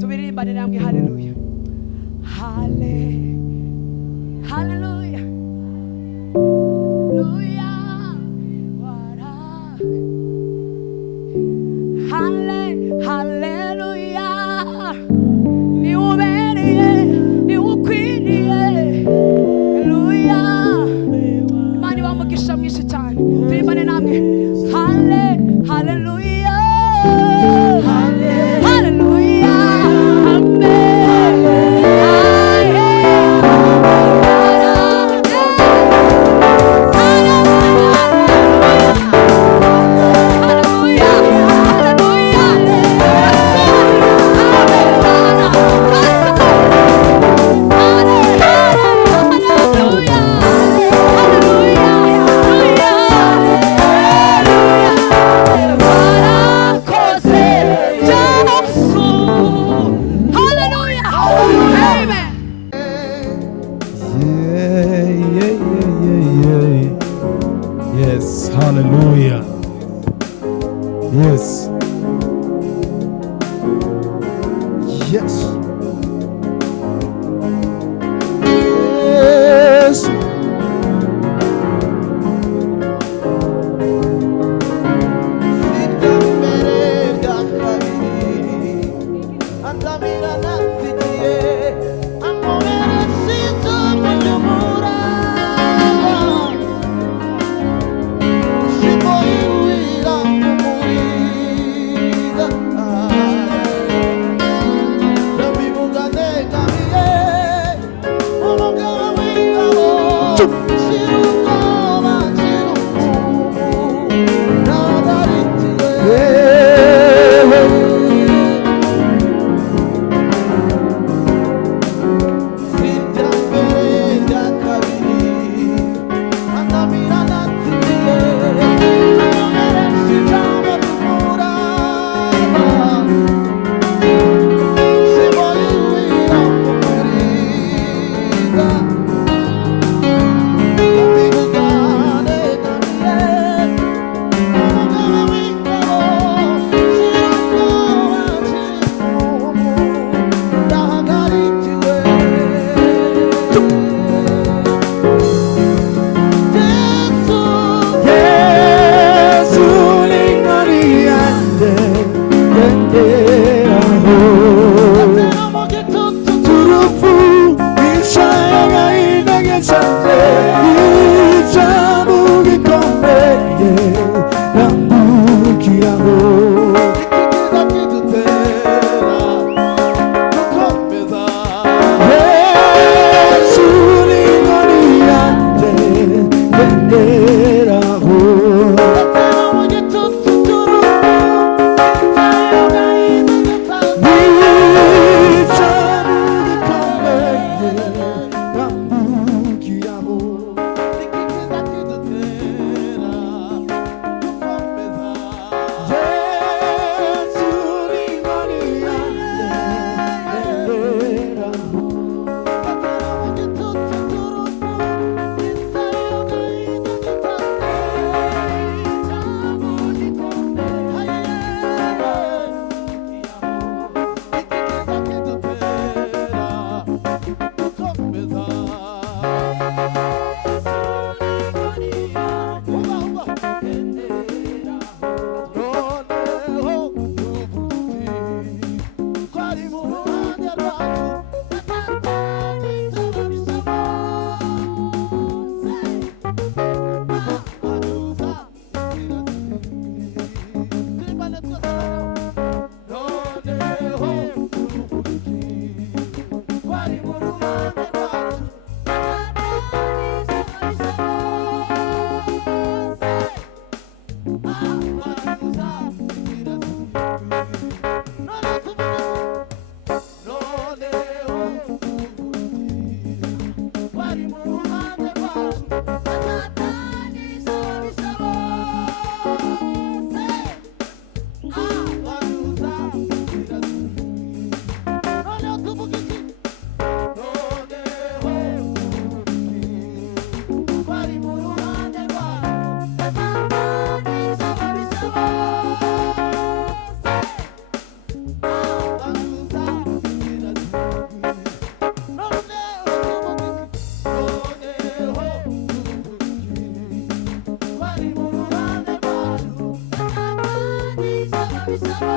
Tubirimbane namwe haleluya. Haleluya. Luya wara. Haleluya. Ni ubereye, ni ukwiriye. Luya. Imana bamugisha mwinshi cyane. Tubirimbane namwe. Haleluya. Hallelujah. Yes. Yes. Yes. Amen.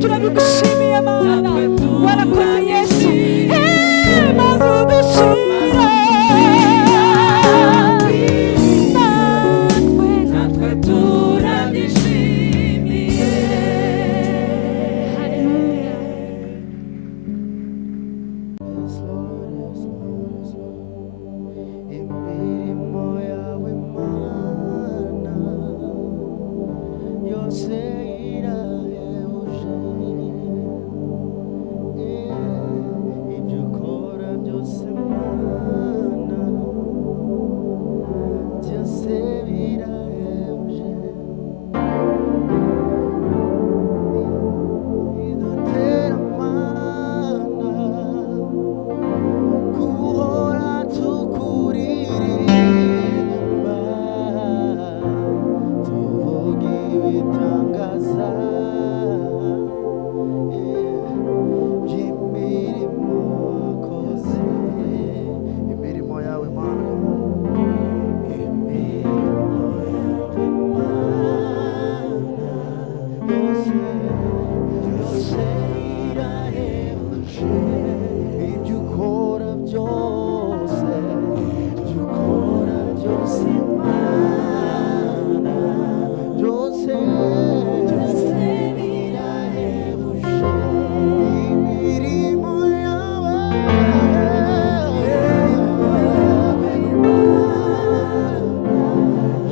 turabigushimiye Mana warakoze Yesu maze udushira natwe turabyishimiye. Haleluya. Imirimo yawe Mana yose irahebuje, ibyo ukora byose Mana byose birahebuje, bidutera Mana guhora tukuririmba, tuvuga ibitangaza by'imirimo wakoze. Imirimo yawe Mana, imirimo yawe Mana yose irahebuje, ibyo ukora byose, ibyo ukora byose Mana byose birahebuje, imirimo yawe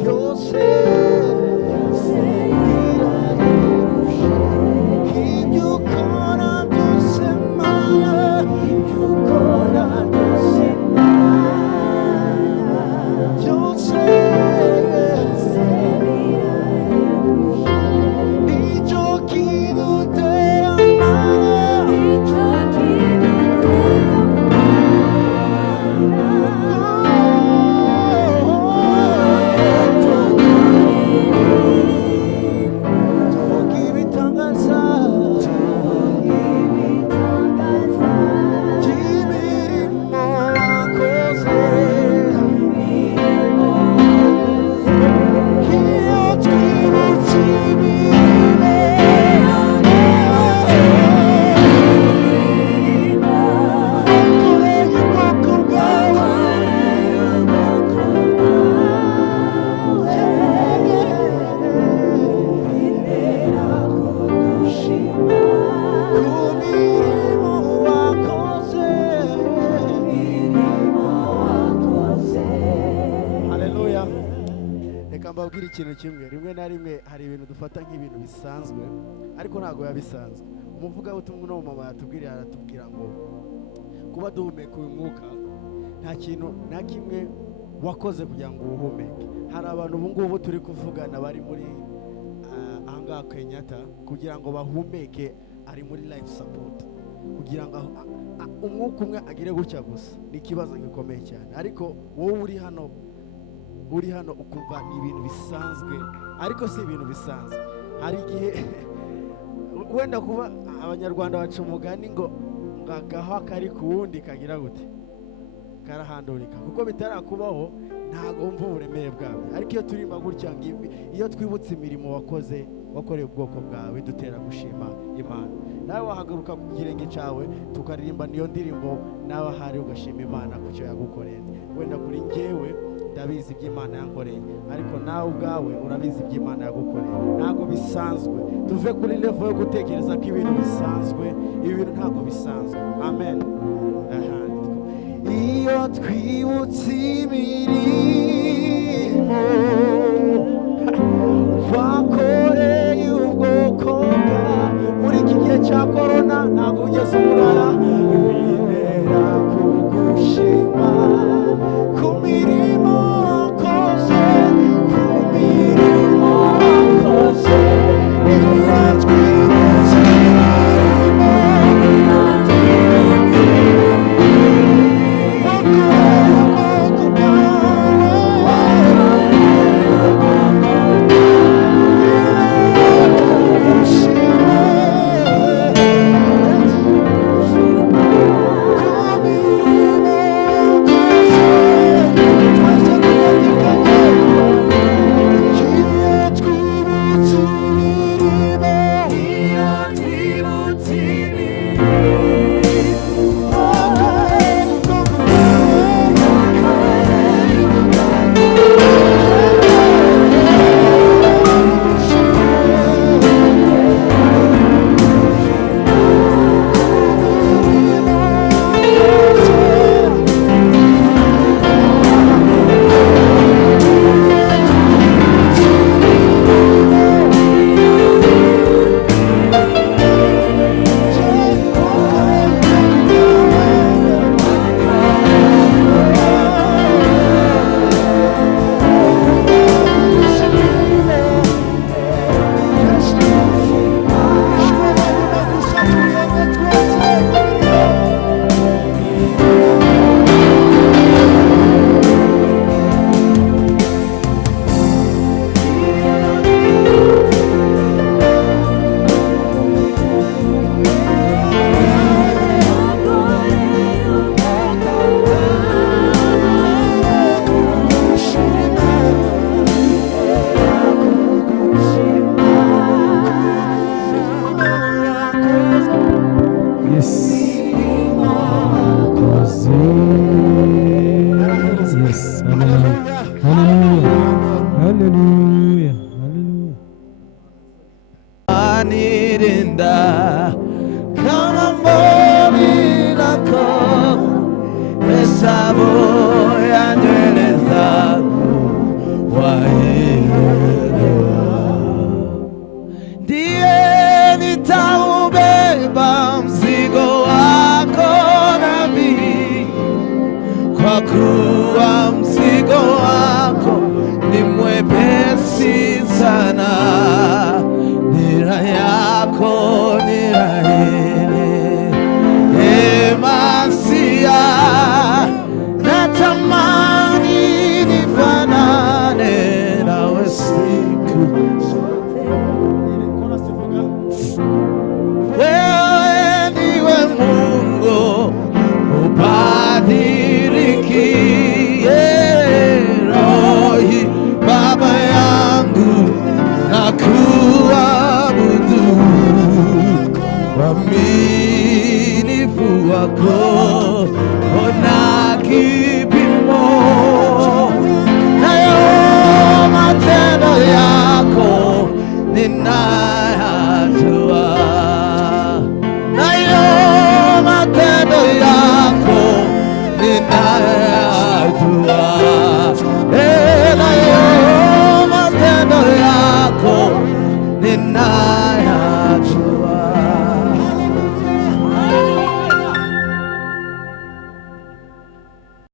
yose irahebuje, ibyo ukora byose Mana, ibyo ukora byose Mana byose birahebuje, nicyo kidutera Mana, nicyo tuvuga ibitangaza by'imirimo wakoze, iyo twibutse imirimo wakoreye ubwoko bwawe, bintera kugushima ku mirimo wakoze, imirimo wakoze. Haleluya. Reka mbabwire ikintu kimwe, rimwe na rimwe hari ibintu dufata nk'ibintu bisanzwe ariko ntabwo biba bisanzwe. Umuvugabutumwa no mu mama yatubwiriye aratubwira ngo kuba duhumeka uyu mwuka nta kintu na kimwe wakoze kugira ngo uhumeke. Hari abantu ubu ngubu turi kuvugana bari muri ahangaha Kenyatta kugira ngo bahumeke, ari muri life support kugira ngo umwuka umwe agire gutya gusa, ni ikibazo gikomeye cyane. Ariko wowe uri hano ukumva ni ibintu bisanzwe, ariko si ibintu bisanzwe. Hari igihe wenda kuba abanyarwanda baca umugani ngo agaha kari ku wundi kagira gute, karahandurika, kuko bitarakubaho ntago wumva uburemere bwawe. Ariko iyo turimo gutya, iyo twibutse imirimo wakoreye ubwoko bwawe, dutera gushima Imana. Nawe wahaguruka ku kirenge cyawe tukaririmba niyo ndirimbo, nawe ahari ugashima Imana ku cyo yagukoreye. Wenda kuri njyewe ndabizi iby'Imana yankoreye, ariko nawe ubwawe urabizi iby'Imana yagukoreye. Ntabwo bisanzwe, tuve kuri level yo gutekereza ko ibintu bisanzwe. Ibi bintu ntabwo bisanzwe. Amen. Iyo twibutse imirimo wakoreye ubwoko bwawe muri iki gihe cya korona, ntabwo ugeze umurara, bintera kugushima ku mirimo wakoze, ku mirimo wakoze. Iyo twibutse imirimo wakoreye ubwoko bwawe, kushinda kama mboni lako, hesabu ya nywele zangu waelewa. Ndiye nitaubeba mzigo wako nami, kwa kuwa mzigo wako ni mwepesi sana, nira yako ni rahisi. Emasia, natamani nifanane nawe siku zote. Wewe ndiwe Mungu ubadiliki, Rohi Baba yangu nakuabudu, uaminifu wako ona kipimo, nayo matendo yako nina